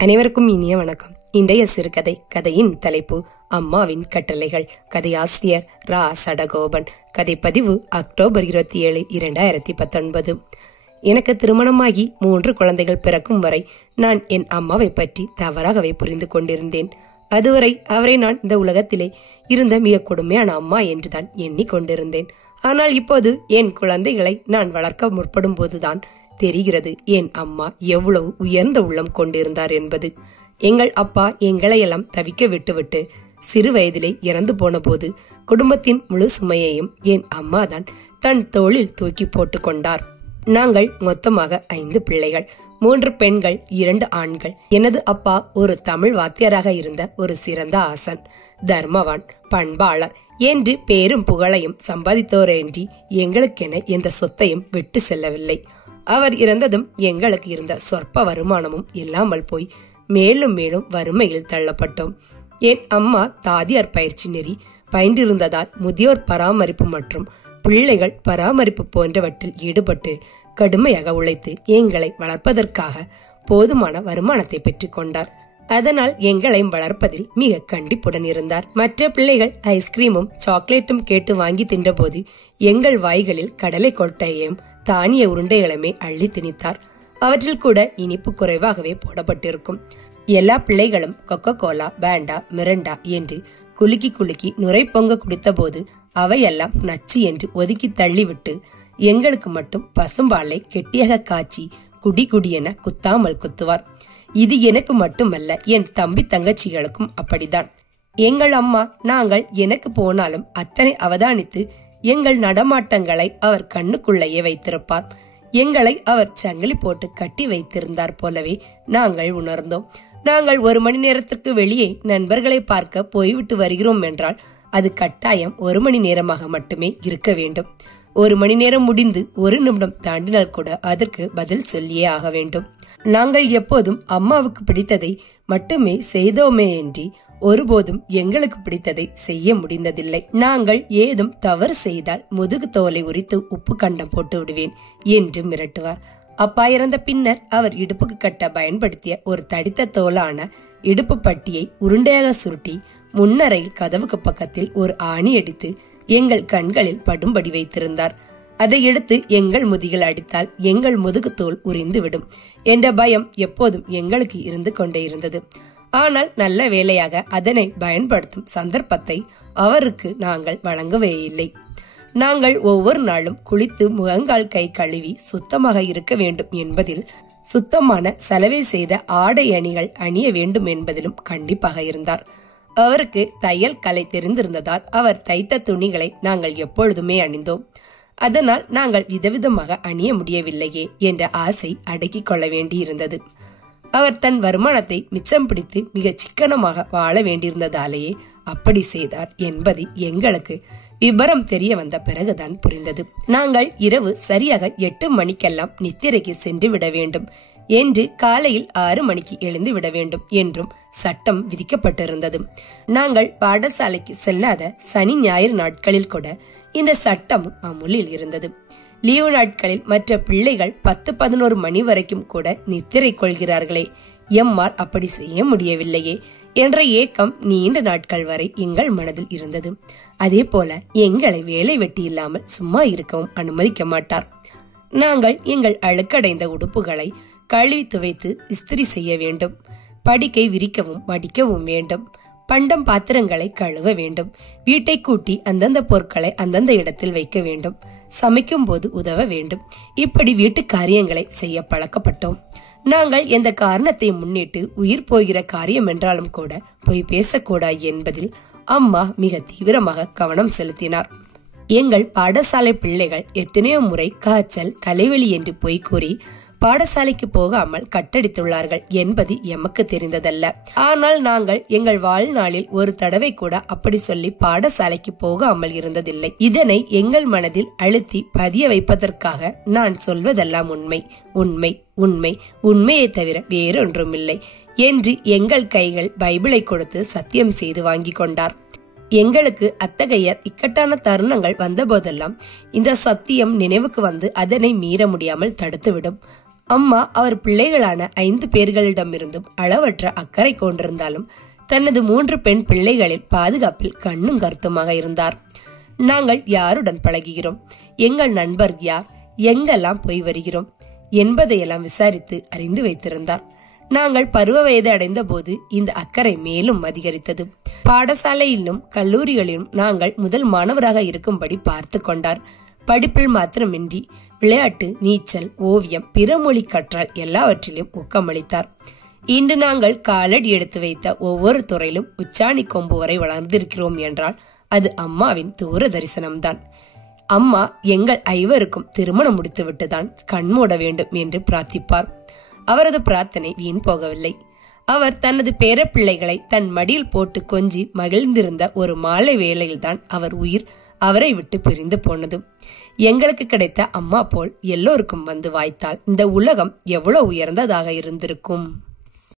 அனைவருக்கும் இனிய வணக்கம். இன்றைய சிறுகதை. கதையின் தலைப்பு அம்மாவின் கட்டளைகள். கதையாசிரியர் ரா சடகோபன். கதைப்பதிவு அக்டோபர் 27, 2019. எனக்கு திருமணமாகி 3 குழந்தைகள் பிறக்கும் வரை நான் என் அம்மாவை பற்றி தவறாகவே புரிந்து கொண்டிருந்தேன். அதுவரை அவரை நான் இந்த உலகத்திலே இருந்த மிக கொடுமையான அம்மா என்றுதான் எண்ணிக்கொண்டிருந்தேன். ஆனால் இப்போது என் குழந்தைகளை நான் வளர்க்க முற்படும் போதுதான் தெரிகிறது என் அம்மா எவ்வளவு உயர்ந்த உள்ளம் கொண்டிருந்தார் என்பது. எங்கள் அப்பா எங்களையெல்லாம் தவிக்க விட்டுவிட்டு சிறு வயதிலே இறந்து போன போது குடும்பத்தின் முழு சுமையையும் என் அம்மா தான் தன் தோளில் தூக்கி போட்டு கொண்டார். நாங்கள் மொத்தமாக 5 பிள்ளைகள், 3 பெண்கள், 2 ஆண்கள். எனது அப்பா ஒரு தமிழ் வாத்தியாராக இருந்த ஒரு சிறந்த ஆசான், தர்மவான், பண்பாளர் என்று பேரும் புகழையும் சம்பாதித்தோரேன்றி எங்களுக்கென எந்த சொத்தையும் விட்டு செல்லவில்லை. அவர் இறந்ததும் எங்களுக்கு இருந்த சொற்ப வருமானமும் இல்லாமல் போய் மேலும் மேலும் வறுமையில் தள்ளப்பட்டோம். என் அம்மா தாதியார் பயிற்சி நெறி பயின்றிருந்ததால் முதியோர் பராமரிப்பு மற்றும் பிள்ளைகள் பராமரிப்பு போன்றவற்றில் ஈடுபட்டு கடுமையாக உழைத்து எங்களை வளர்ப்பதற்காக போதுமான வருமானத்தை பெற்றுக் கொண்டார். அதனால் எங்களை வளர்ப்பதில் மிக கண்டிப்புடன் இருந்தார். மற்ற பிள்ளைகள் ஐஸ்கிரீமும் சாக்லேட்டும் கேட்டு வாங்கி தின்றபோது எங்கள் வாய்களில் கடலை கொட்டையையும் தானிய உருண்டைகளுமே அள்ளி திணித்தார். அவற்றில் கூட இனிப்பு குறைவாகவே போடப்பட்டிருக்கும். எல்லா பிள்ளைகளும் கொக்கோ கோலா, பேண்டா, மிரண்டா என்று குலுக்கி குலுக்கி நுரை பொங்க குடித்த போது அவையெல்லாம் நச்சு என்று ஒதுக்கி தள்ளிவிட்டு எங்களுக்கு மட்டும் பசும்பாலை கெட்டியாக காய்ச்சி குடி குடி என குத்தாமல் குத்துவார். இது எனக்கு மட்டுமல்ல, என் தம்பி தங்கச்சிகளுக்கும் அப்படிதான். எங்கள் அம்மா நாங்கள் எனக்கு போனாலும் அத்தனை அவதானித்து எங்கள் நடமாட்டங்களை அவர் கண்ணுக்குள்ளேயே வைத்திருப்பார். எங்களை அவர் சங்கிலி போட்டு கட்டி வைத்திருந்தார் போலவே நாங்கள் உணர்ந்தோம். நாங்கள் 1 மணி நேரத்திற்கு வெளியே நண்பர்களை பார்க்க போய்விட்டு வருகிறோம் என்றால் அது கட்டாயம் 1 மணி நேரமாக மட்டுமே இருக்க வேண்டும். 1 மணி நேரம் முடிந்து 1 நிமிடம் தாண்டினால் கூட அதற்கு பதில் சொல்லியே ஆக வேண்டும். நாங்கள் எப்போதும் அம்மாவுக்கு பிடித்ததை மட்டுமே செய்தோமே என்று ஒருபோதும் எங்களுக்கு பிடித்ததை செய்ய முடிந்ததில்லை. நாங்கள் ஏதும் தவறு செய்தால் முதுகு தோலை உரித்து உப்பு கண்டம் போட்டு விடுவேன் என்று மிரட்டுவார். அப்பா இறந்த பின்னர் அவர் இடுப்புக்கு கட்ட பயன்படுத்திய ஒரு தடித்த தோலான இடுப்பு பட்டியை உருண்டையாக சுருட்டி முன்னறையில் கதவுக்கு பக்கத்தில் ஒரு ஆணி அடித்து எங்கள் கண்களில் படும்படி வைத்திருந்தார். அதை எடுத்து எங்கள் முதுகில் அடித்தால் எங்கள் முதுகு தோல் உரிந்து விடும் என்ற பயம் எப்போதும் எங்களுக்கு இருந்து கொண்டே இருந்தது. ஆனால் நல்ல வேளையாக அதனை பயன்படுத்தும் சந்தர்ப்பத்தை அவருக்கு நாங்கள் வழங்கவே இல்லை. நாங்கள் ஒவ்வொரு நாளும் குளித்து முகங்கால் கை கழுவி சுத்தமாக இருக்க வேண்டும் என்பதில், சுத்தமான சலவை செய்த ஆடை அணிகள் அணிய வேண்டும் என்பதிலும் கண்டிப்பாக இருந்தார். அவருக்கு தையல் கலை தெரிந்திருந்ததால் அவர் தைத்த துணிகளை நாங்கள் எப்பொழுதுமே அணிந்தோம். அதனால் நாங்கள் விதவிதமாக அணிய முடியவில்லையே என்ற ஆசை அடக்கிக் கொள்ள வேண்டியிருந்தது. அவர் தன் வருமானத்தை மிச்சம் பிடித்து மிக சிக்கனமாக வாழ வேண்டியிருந்ததாலேயே அப்படி செய்தார் என்பது எங்களுக்கு விபரம் தெரிய வந்த பிறகுதான் புரிந்தது. நாங்கள் இரவு சரியாக 8 மணிக்கெல்லாம் நித்திரைக்கு சென்று விட வேண்டும் என்று, காலையில் 6 மணிக்கு எழுந்து விட வேண்டும் என்றும் சட்டம் விதிக்கப்பட்டிருந்தது. நாங்கள் பாடசாலைக்கு செல்லாத சனி ஞாயிறு நாட்களில் கூட இந்த சட்டமும் அமுலில் இருந்தது. லீவு நாட்களில் மற்ற பிள்ளைகள் 10-11 மணி வரைக்கும் கூட நித்திரை கொள்கிறார்களே, எம்மால் அப்படி செய்ய முடியவில்லையே என்ற ஏக்கம் நீண்ட நாட்கள் வரை எங்கள் மனதில் இருந்தது. அதே போல எங்களை வேலை வெட்டி இல்லாமல் சும்மா இருக்கவும் அனுமதிக்க மாட்டார். நாங்கள் எங்கள் அழுக்கடைந்த உடுப்புகளை கழுவி துவைத்து இஸ்திரி செய்ய வேண்டும். படிக்கை விரிக்கவும் மடிக்கவும் வேண்டும். பண்டம் பாத்திரங்களை கழுவ வேண்டும். வீட்டை கூட்டி அந்தந்த பொருட்களை அந்தந்த இடத்தில் வைக்க வேண்டும். சமைக்கும் போது உதவ வேண்டும். இப்படி வீட்டு காரியங்களை செய்ய பழக்கப்பட்டோம். நாங்கள் எந்த காரணத்தை முன்னிட்டு உயிர் போகிற காரியம் என்றாலும் கூட போய் பேசக்கூடாது என்பதில் அம்மா மிக தீவிரமாக கவனம் செலுத்தினார். எங்கள் பாடசாலை பிள்ளைகள் எத்தனையோ முறை காய்ச்சல், தலைவலி என்று பொய் கூறி பாடசாலைக்கு போகாமல் கட்டடித்துள்ளார்கள் என்பது எமக்கு தெரிந்ததல்ல. ஆனால் நாங்கள் எங்கள் வாழ்நாளில் ஒரு தடவை கூட அப்படி சொல்லி பாடசாலைக்கு போகாமல் இருந்ததில்லை. இதனை எங்கள் மனதில் அழுத்தி பதிய வைப்பதற்காக நான் சொல்வதெல்லாம் உண்மை, உண்மை, உண்மை, உண்மையை தவிர வேறொன்றுமில்லை என்று எங்கள் கைகள் பைபிளை கொடுத்து சத்தியம் செய்து வாங்கி கொண்டார். எங்களுக்கு அத்தகைய இக்கட்டான தருணங்கள் வந்த போதெல்லாம் இந்த சத்தியம் நினைவுக்கு வந்து அதனை மீற முடியாமல் தடுத்துவிடும். அம்மா அவர் பிள்ளைகளான 5 பேர்களிடமிருந்தும் அளவற்ற அக்கறை கொண்டிருந்தாலும் தனது 3 பெண் பிள்ளைகளில் பாதுகாப்பில் கண்ணும் கருத்துமாக இருந்தார். நாங்கள் யாருடன் பழகுகிறோம், எங்கள் நண்பர் யார், எங்கெல்லாம் போய் வருகிறோம் என்பதையெல்லாம் விசாரித்து அறிந்து வைத்திருந்தார். நாங்கள் பருவ வயது அடைந்த போது இந்த அக்கறை மேலும் அதிகரித்தது. பாடசாலையிலும் கல்லூரிகளிலும் நாங்கள் முதல் மாணவராக இருக்கும்படி பார்த்து கொண்டார். படிப்பில் மாத்திரமின்றி விளையாட்டு, நீச்சல், ஓவியம், பிற மொழி கற்றால் எல்லாவற்றிலும் ஊக்கமளித்தார். இன்று நாங்கள் காலடி எடுத்து வைத்த ஒவ்வொரு துறையிலும் உச்சாணி கொம்பு வரை வளர்ந்திருக்கிறோம் என்றால் அது அம்மாவின் தூர தரிசனம்தான். அம்மா எங்கள் 5 திருமணம் முடித்துவிட்டுதான் கண்மூட வேண்டும் என்று பிரார்த்திப்பார். அவரது பிரார்த்தனை வீண் போகவில்லை. அவர் தனது பேர பிள்ளைகளை தன் மடியில் போட்டு கொஞ்சி மகிழ்ந்திருந்த ஒரு மாலை வேளையில்தான் அவர் உயிர் அவரை விட்டு பிரிந்து போனது. எங்களுக்கு கிடைத்த அம்மா போல் எல்லோருக்கும் வந்து வாய்த்தால் இந்த உலகம் எவ்வளவு உயர்ந்ததாக இருந்திருக்கும்.